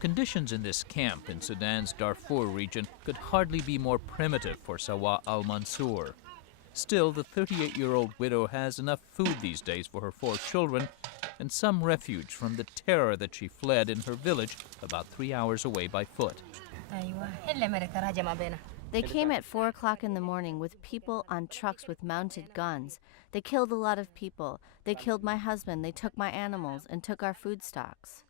Conditions in this camp in Sudan's Darfur region could hardly be more primitive for Sawa al-Mansour. Still, the 38-year-old widow has enough food these days for her 4 children and some refuge from the terror that she fled in her village about 3 hours away by foot. They came at 4 o'clock in the morning with people on trucks with mounted guns. They killed a lot of people. They killed my husband. They took my animals and took our food stocks.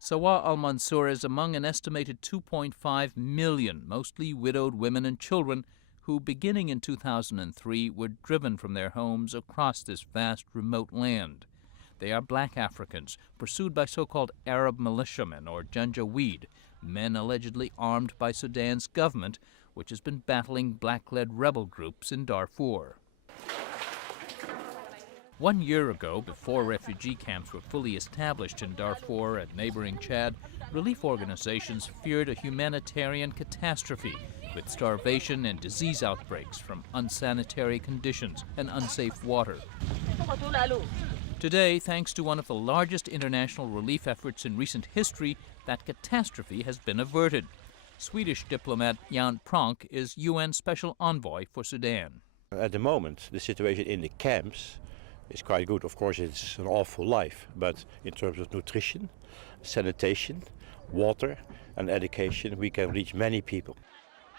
Sawa al-Mansour is among an estimated 2.5 million, mostly widowed women and children, who, beginning in 2003, were driven from their homes across this vast, remote land. They are black Africans, pursued by so-called Arab militiamen, or Janjaweed, men allegedly armed by Sudan's government, which has been battling black-led rebel groups in Darfur. 1 year ago, before refugee camps were fully established in Darfur and neighboring Chad, relief organizations feared a humanitarian catastrophe with starvation and disease outbreaks from unsanitary conditions and unsafe water. Today, thanks to one of the largest international relief efforts in recent history, that catastrophe has been averted. Swedish diplomat Jan Pronk is UN Special Envoy for Sudan. At the moment, the situation in the camps is quite good. Of course, it's an awful life, but in terms of nutrition, sanitation, water and education, we can reach many people.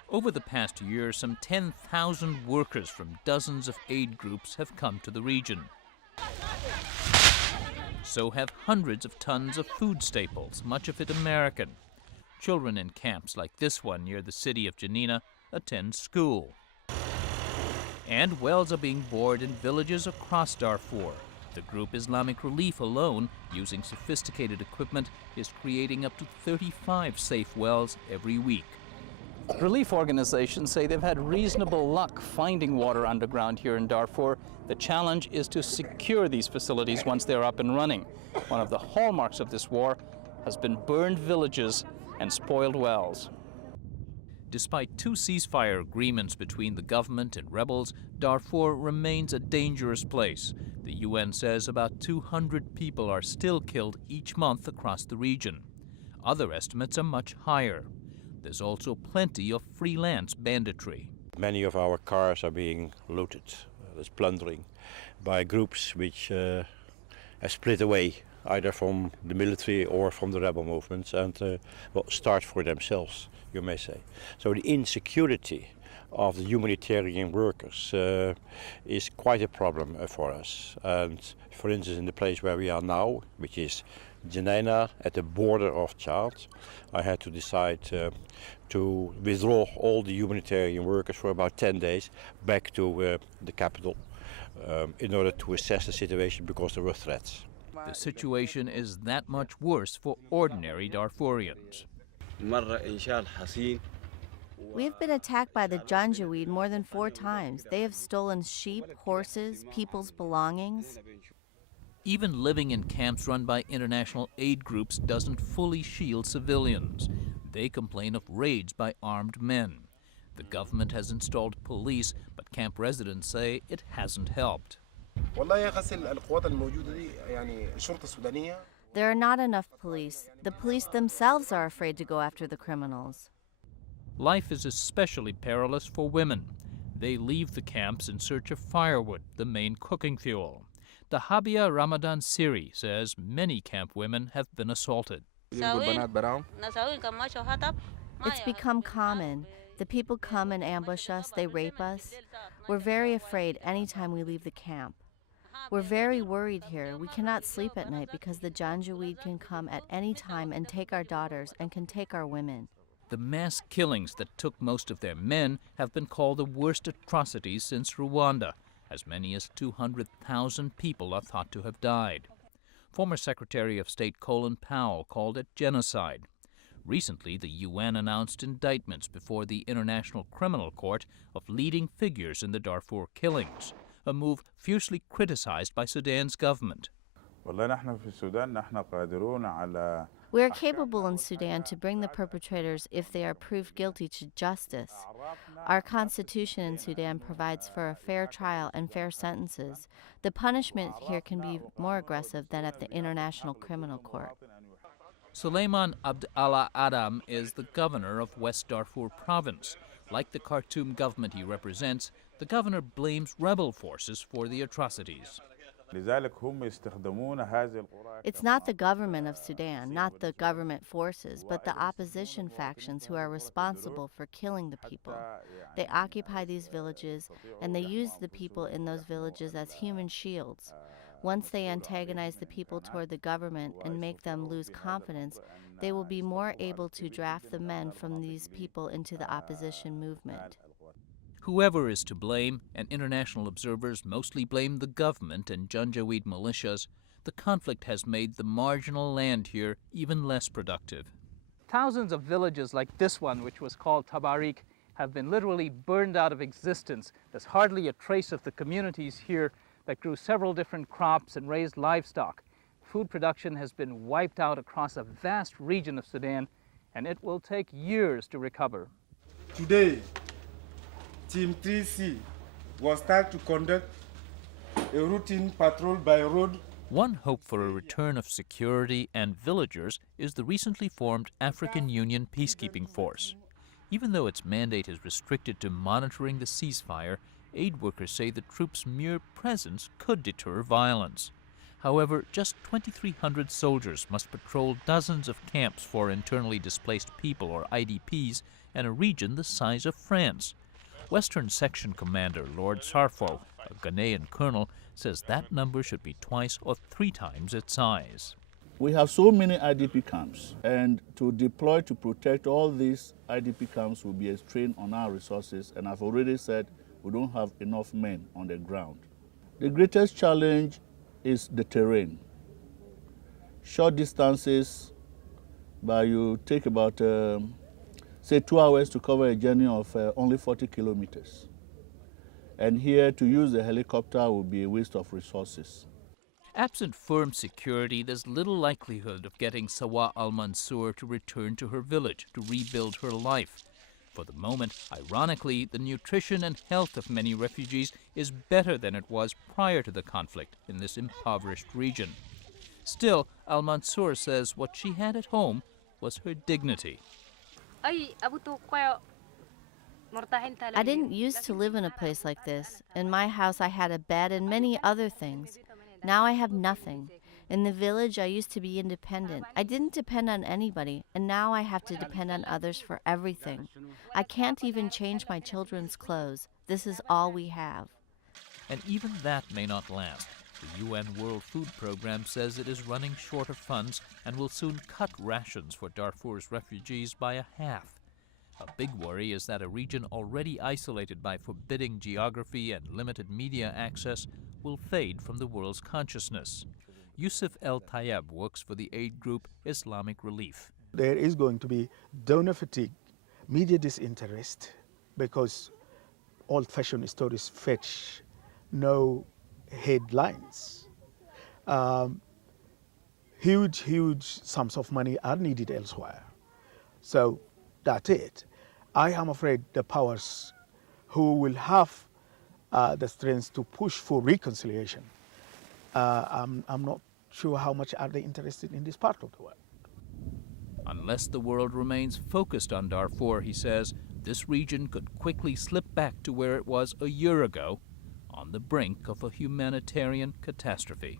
Over the past year, some 10,000 workers from dozens of aid groups have come to the region. So have hundreds of tons of food staples, much of it American. Children in camps like this one near the city of Janina attend school. And wells are being bored in villages across Darfur. The group Islamic Relief alone, using sophisticated equipment, is creating up to 35 safe wells every week. Relief organizations say they've had reasonable luck finding water underground here in Darfur. The challenge is to secure these facilities once they're up and running. One of the hallmarks of this war has been burned villages and spoiled wells. Despite 2 ceasefire agreements between the government and rebels, Darfur remains a dangerous place. The UN says about 200 people are still killed each month across the region. Other estimates are much higher. There's also plenty of freelance banditry. Many of our cars are being looted, there's plundering, by groups which have split away, either from the military or from the rebel movements, and start for themselves, you may say. So the insecurity of the humanitarian workers is quite a problem for us. And for instance, in the place where we are now, which is Janina at the border of Chad, I had to decide to withdraw all the humanitarian workers for about 10 days back to the capital in order to assess the situation, because there were threats. The situation is that much worse for ordinary Darfurians. We've been attacked by the Janjaweed more than 4 times. They have stolen sheep, horses, people's belongings. Even living in camps run by international aid groups doesn't fully shield civilians. They complain of raids by armed men. The government has installed police, but camp residents say it hasn't helped. There are not enough police. The police themselves are afraid to go after the criminals. Life is especially perilous for women. They leave the camps in search of firewood, the main cooking fuel. Dahabia Ramadan Siri says many camp women have been assaulted. It's become common. The people come and ambush us, they rape us. We're very afraid anytime we leave the camp. We're very worried here. We cannot sleep at night because the Janjaweed can come at any time and take our daughters and can take our women. The mass killings that took most of their men have been called the worst atrocities since Rwanda. As many as 200,000 people are thought to have died. Former Secretary of State Colin Powell called it genocide. Recently, the UN announced indictments before the International Criminal Court of leading figures in the Darfur killings, a move fiercely criticized by Sudan's government. We are capable in Sudan to bring the perpetrators, if they are proved guilty, to justice. Our constitution in Sudan provides for a fair trial and fair sentences. The punishment here can be more aggressive than at the International Criminal Court. Suleiman Abd Allah Adam is the governor of West Darfur province. Like the Khartoum government he represents, the governor blames rebel forces for the atrocities. It's not the government of Sudan, not the government forces, but the opposition factions who are responsible for killing the people. They occupy these villages, and they use the people in those villages as human shields. Once they antagonize the people toward the government and make them lose confidence, they will be more able to draft the men from these people into the opposition movement. Whoever is to blame, and international observers mostly blame the government and Janjaweed militias, the conflict has made the marginal land here even less productive. Thousands of villages like this one, which was called Tabarik, have been literally burned out of existence. There's hardly a trace of the communities here that grew several different crops and raised livestock. Food production has been wiped out across a vast region of Sudan, and it will take years to recover. Today, Team 3C was tasked to conduct a routine patrol by road. One hope for a return of security and villagers is the recently formed African Union Peacekeeping Force. Even though its mandate is restricted to monitoring the ceasefire, aid workers say the troops' mere presence could deter violence. However, just 2,300 soldiers must patrol dozens of camps for internally displaced people, or IDPs, in a region the size of France. Western Section Commander Lord Sarfo, a Ghanaian colonel, says that number should be twice or 3 times its size. We have so many IDP camps, and to deploy to protect all these IDP camps will be a strain on our resources, and I've already said we don't have enough men on the ground. The greatest challenge is the terrain. Short distances, but you take about say 2 hours to cover a journey of only 40 kilometers. And here to use the helicopter would be a waste of resources. Absent firm security, there's little likelihood of getting Sawa al-Mansour to return to her village to rebuild her life. For the moment, ironically, the nutrition and health of many refugees is better than it was prior to the conflict in this impoverished region. Still, al-Mansour says what she had at home was her dignity. I didn't used to live in a place like this. In my house, I had a bed and many other things. Now I have nothing. In the village, I used to be independent. I didn't depend on anybody, and now I have to depend on others for everything. I can't even change my children's clothes. This is all we have. And even that may not last. The UN World Food Programme says it is running short of funds and will soon cut rations for Darfur's refugees by a half. A big worry is that a region already isolated by forbidding geography and limited media access will fade from the world's consciousness. Yusuf El Tayeb works for the aid group Islamic Relief. There is going to be donor fatigue, media disinterest, because old-fashioned stories fetch no headlines. Huge sums of money are needed elsewhere. So that's it. I am afraid the powers who will have the strength to push for reconciliation, I'm not sure how much are they interested in this part of the world. Unless the world remains focused on Darfur, he says, this region could quickly slip back to where it was a year ago, on the brink of a humanitarian catastrophe.